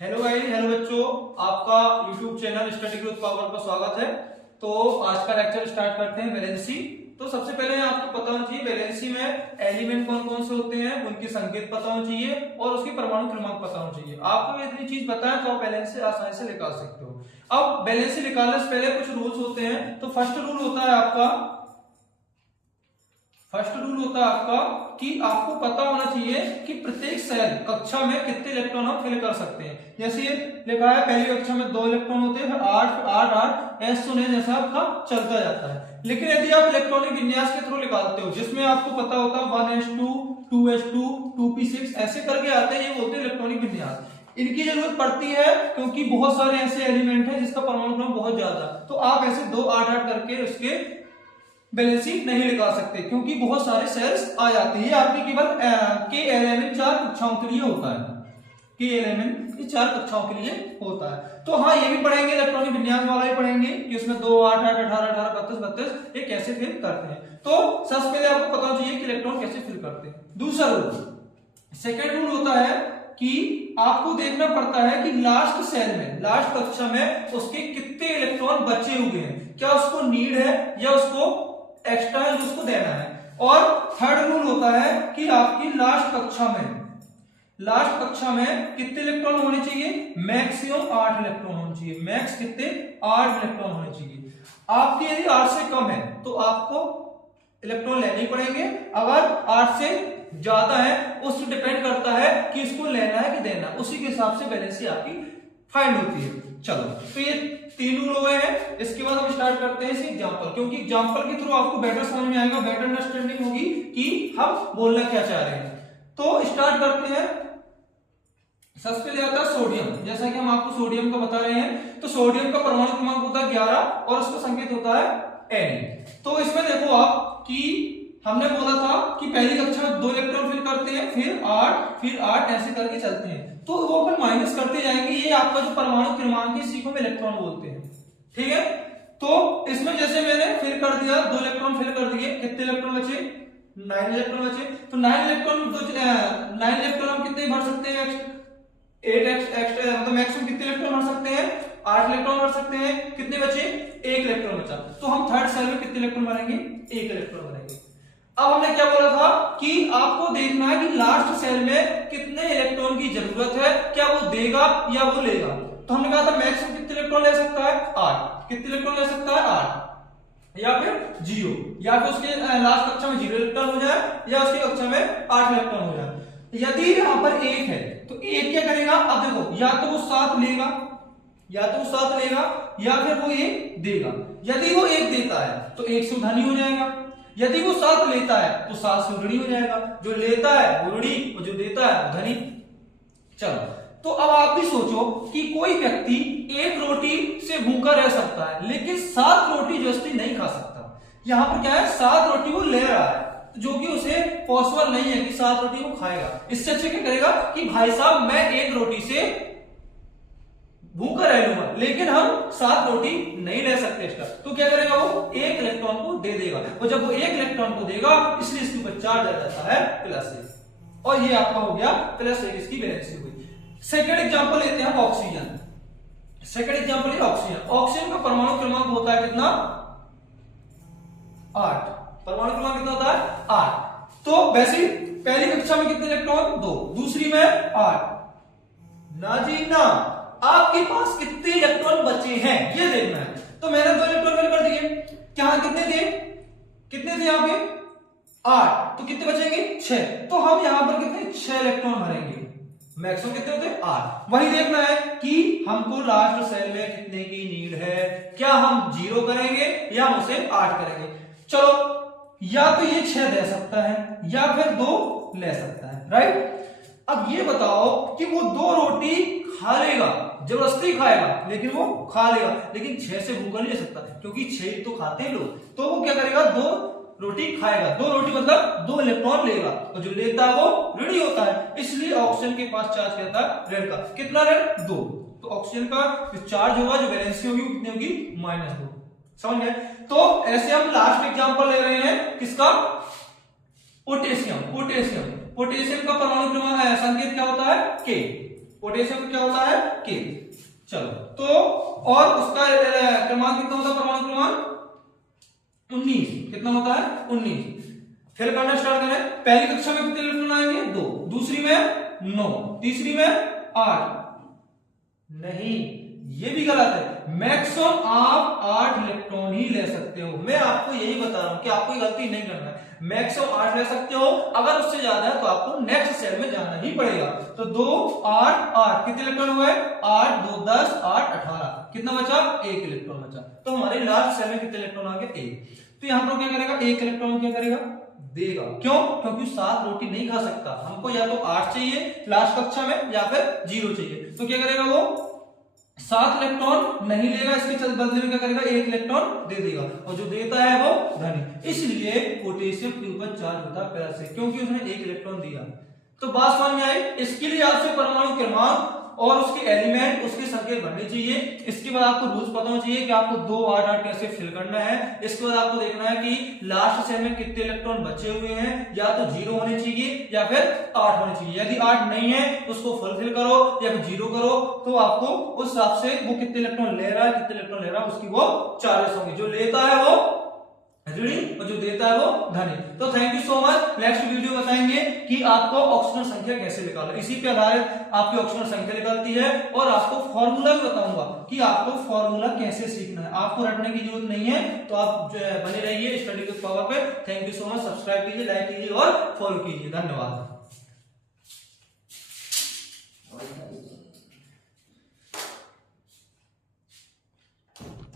Hello guys, hello बच्चों, आपका YouTube channel study growth power पर स्वागत है। तो आज का लेक्चर स्टार्ट करते हैं वैलेंसी। तो सबसे पहले आपको पता होना चाहिए वैलेंसी में एलिमेंट कौन कौन से होते हैं, उनके संकेत पता होना चाहिए और उसकी परमाणु क्रमांक पता होना चाहिए। आपको इतनी चीज पता है तो आप वैलेंसी आसानी से निकाल सकते हो। अब वैलेंसी निकालने से पहले कुछ रूल्स होते हैं। तो फर्स्ट रूल होता है आपका कि आपको पता होना चाहिए कि प्रत्येक सेल कक्षा में कितने इलेक्ट्रॉन हम फिल कर सकते हैं। जैसे ये लिखा है पहली कक्षा में 2 इलेक्ट्रॉन होते हैं, फिर 8 ऐसे सुने जैसा आपका चलता जाता है। लेकिन यदि आप इलेक्ट्रॉनिक विन्यास के थ्रू निकालते हो जिसमें आपको पता होता है 1s2 2s2 2p6 ऐसे करके आते हैं, ये बोलते हैं इलेक्ट्रॉनिक विन्यास। इनकी जरूरत पड़ती है क्योंकि बहुत सारे ऐसे एलिमेंट हैं जिसका परमाणु क्रमांक बहुत ज्यादा, तो आप ऐसे 2 8 8 करके उसके बैलेंसी नहीं निकाल सकते क्योंकि बहुत सारे सेल्स आ जाते हैं। ये आपकी केवल के एलिमेंट 4 कक्षाओं के लिए होता है। के एलिमेंट ये 4 कक्षाओं के लिए होता है। तो हाँ, ये भी पढ़ेंगे, इलेक्ट्रॉनिक विन्यास वाला ही पढ़ेंगे कि उसमें 2 8 8 18 18 32 32 ये कैसे फिल करते हैं। तो सबसे पहले आपको पता चाहिए कि इलेक्ट्रॉन कैसे फिल करते हैं। दूसरा रूल, सेकेंड रूल होता है कि आपको देखना पड़ता है कि लास्ट सेल में, लास्ट कक्षा में उसके कितने इलेक्ट्रॉन बचे हुए हैं, क्या उसको नीड है या उसको एक्स्ट्रा है जो उसको देना है। और थर्ड रूल होता है कि आपकी लास्ट कक्षा में कितने इलेक्ट्रॉन होने चाहिए, मैक्सिमम 8 इलेक्ट्रॉन होने चाहिए। मैक्स कितने, 8 इलेक्ट्रॉन होने चाहिए। आपकी यदि 8 से कम है तो आपको इलेक्ट्रॉन लेने ही पड़ेंगे, अगर 8 से ज्यादा है उस पर डिपेंड करता है कि इसको लेना है कि देना, उसी के हिसाब से बैलेंसी आपकी फाइंड होती है। चलो, तो ये 3 रूल हो गए हैं। इसके बाद हम स्टार्ट करते हैं इसी एग्जांपल, क्योंकि एग्जांपल के थ्रू आपको बेटर समझ में आएगा, बेटर अंडरस्टैंडिंग होगी कि हम बोलना क्या चाह रहे हैं। तो स्टार्ट करते हैं। सबसे पहले आता है सोडियम। जैसा कि हम आपको सोडियम का बता रहे हैं, तो सोडियम का परमाणु क्रमांक होता है 11 और उसका संकेत होता है Na। तो इसमें देखो आप कि हमने बोला था कि पहली कक्षा में 2 इलेक्ट्रॉन फिल करते हैं, फिर 8 ऐसे करके चलते हैं। तो वो अपन माइनस करते जाएंगे। ये आपका जो परमाणु क्रमांक है इसी को हम इलेक्ट्रॉन बोलते हैं, ठीक है। तो इसमें जैसे मैंने फिल कर दिया, 2 इलेक्ट्रॉन फिल कर दिए, कितने इलेक्ट्रॉन बचे, 9 इलेक्ट्रॉन बचे। तो 9 इलेक्ट्रॉन हम कितने भर सकते हैं, 8 मतलब मैक्सिमम कितने इलेक्ट्रॉन भर सकते हैं, 8 इलेक्ट्रॉन भर सकते हैं। कितने बचे, 1 इलेक्ट्रॉन बचा। तो हम थर्ड सेल में कितने इलेक्ट्रॉन भरेंगे, 1 इलेक्ट्रॉन भरेंगे। अब हमने क्या बोला था कि आपको देखना है कि लास्ट सेल में कितने इलेक्ट्रॉन की जरूरत है, क्या वो देगा या वो लेगा। तो हमने कहा था मैक्सिमम कितने इलेक्ट्रॉन ले सकता है, 8। कितने इलेक्ट्रॉन ले सकता है, 8 या फिर 0, या फिर उसके लास्ट कक्षा में 0 इलेक्ट्रॉन हो जाए या उसकी कक्षा में 8 इलेक्ट्रॉन हो जाए। यदि यहां पर 1 है तो 1 क्या करेगा, अब देखो या तो वो 7 लेगा या फिर वो 1 देगा। यदि वो 1 देता है तो 1 से धनी हो जाएगा, यदि वो 7 लेता है तो 7 से ऋणी हो जाएगा। जो लेता है वो ऋणी और जो देता है वो धनी। चलो, तो अब आप भी सोचो कि कोई व्यक्ति 1 रोटी से भूखा रह सकता है लेकिन 7 रोटी जबरदस्ती नहीं खा सकता। यहां पर क्या है, 7 रोटी वो ले रहा है जो कि उसे पॉसिबल नहीं है कि 7 रोटी वो खाएगा। इससे अच्छा क्या करेगा कि भाई साहब मैं 1 रोटी से भूखा रह लूंगा लेकिन हम 7 रोटी नहीं ले सकते एक्स्ट्रा। तो क्या करेगा, वो 1 इलेक्ट्रॉन को दे देगा, और जब वो 1 इलेक्ट्रॉन को देगा इसलिए इसके ऊपर चार्ज आ जाता है +1, और ये आपका हो गया +1, इसकी वैलेंसी हुई। सेकंड एग्जांपल लेते हैं ऑक्सीजन। सेकंड एग्जांपल है ऑक्सीजन। ऑक्सीजन का परमाणु क्रमांक होता है कितना, 8। परमाणु क्रमांक कितना होता है, 8। तो वैसे पहली कक्षा में कितने इलेक्ट्रॉन, 2, दूसरी में 8। ना जी ना, आपके पास कितने इलेक्ट्रॉन बचे हैं ये देखना है। तो मैंने 2 इलेक्ट्रॉन फिल कर दिए, क्या कितने थे यहाँ पे, 8। तो कितने बचेंगे, 6। तो हम यहाँ पर कितने, 6 इलेक्ट्रॉन भरेंगे। मैक्सिमम कितने होते हैं, 8। वही देखना है कि हमको लास्ट सेल में कितने की नीड है, क्या हम 0 करेंगे या हम उसे 8 करेंगे। चलो, या तो ये 6 दे सकता है या फिर 2 ले सकता है, राइट। अब ये बताओ कि वो 2 रोटी खा लेगा, जबरदस्ती खाएगा लेकिन वो खा लेगा, लेकिन 6 से भूखा नहीं रह सकता क्योंकि 6 तो खाते हैं लोग। तो वो क्या करेगा, 2 रोटी खाएगा। 2 रोटी मतलब 2 इलेक्ट्रॉन लेगा, और जो लेता है वो ऋणी होता है, इसलिए ऑक्सीजन के पास चार्ज कहता है ऋण का। कितना ऋण, 2। तो ऑक्सीजन का जो चार्ज होगा, जो वैलेंसी होगी कितनी होगी, -2। समझ गए। तो ऐसे हम लास्ट एग्जांपल ले रहे हैं किसका, पोटेशियम। पोटेशियम का परमाणु क्रमांक संकेत क्या होता है, K। पोटेशियम क्या होता है K। चलो तो और उसका क्रमांक कितना होता है, परमाणु क्रमांक 19। कितना होता है 19। फिर करना स्टार्ट करें। पहली कक्षा में कितने इलेक्ट्रॉन आएंगे 2, दूसरी में 9, तीसरी में 8। नहीं, ये भी गलत है। मैक्सिमम आप 8 इलेक्ट्रॉन ही ले सकते हो। मैं आपको यही बता रहा हूं कि आपको गलती नहीं करना है। मैक्सिमम 8 ले सकते हो, अगर उससे ज्यादा है तो आपको नेक्स्ट सेल में जाना ही पड़ेगा। तो 2 8 8 कितने इलेक्ट्रॉन हुए 8 2 10 8 18। कितना बचा 1 इलेक्ट्रॉन बचा। तो हमारे लास्ट सेल में कितने इलेक्ट्रॉन आ गए 1। तो यहां पर क्या करेगा 1 इलेक्ट्रॉन क्या करेगा देगा। क्यों? क्योंकि 7 रोटी नहीं खा सकता, हमको या तो 8 चाहिए लास्ट कक्षा में या फिर 0 चाहिए। तो क्या करेगा वो 7 इलेक्ट्रॉन नहीं लेगा, इसके बदले में क्या करेगा 1 इलेक्ट्रॉन दे देगा, और जो देता है वो धनी। इसलिए पोटेशियम के ऊपर चार्ज होता है प्लस से, क्योंकि उसने 1 इलेक्ट्रॉन दिया। तो बात समझ में आई। इसके लिए आपसे परमाणु क्रमांक और उसके एलिमेंट उसके संकेत भरने चाहिए। इसके बाद आपको रूल्स पता होना चाहिए कि आपको 2 8 8 कैसे फिल करना है। इसके बाद आपको देखना है कि लास्ट सेल में कितने इलेक्ट्रॉन बचे हुए हैं, या तो 0 होने चाहिए या फिर 8 होने चाहिए। यदि 8 नहीं है तो उसको फुलफिल करो या फिर 0 करो, तो आपको उस हिसाब से वो कितने इलेक्ट्रॉन ले रहा है, कितने इलेक्ट्रॉन ले रहा है उसकी वो चार्जेस होंगे। जो लेता है वो ऋणी और जो देता है वो धनी। तो thank you so much. Next video बताएंगे कि आपको ऑक्सीजन संख्या कैसे निकालना, इसी पे आधारित आपकी ऑक्सीजन संख्या निकलती है। और आपको फॉर्मूला भी बताऊंगा कि आपको फॉर्मूला कैसे सीखना है। आपको रटने की जरूरत नहीं है, तो आप बने रहिए स्टडी विद पावर पे। Thank you so much. Subscribe कीजिए, लाइक कीजिए और फॉलो कीजिए। धन्यवाद।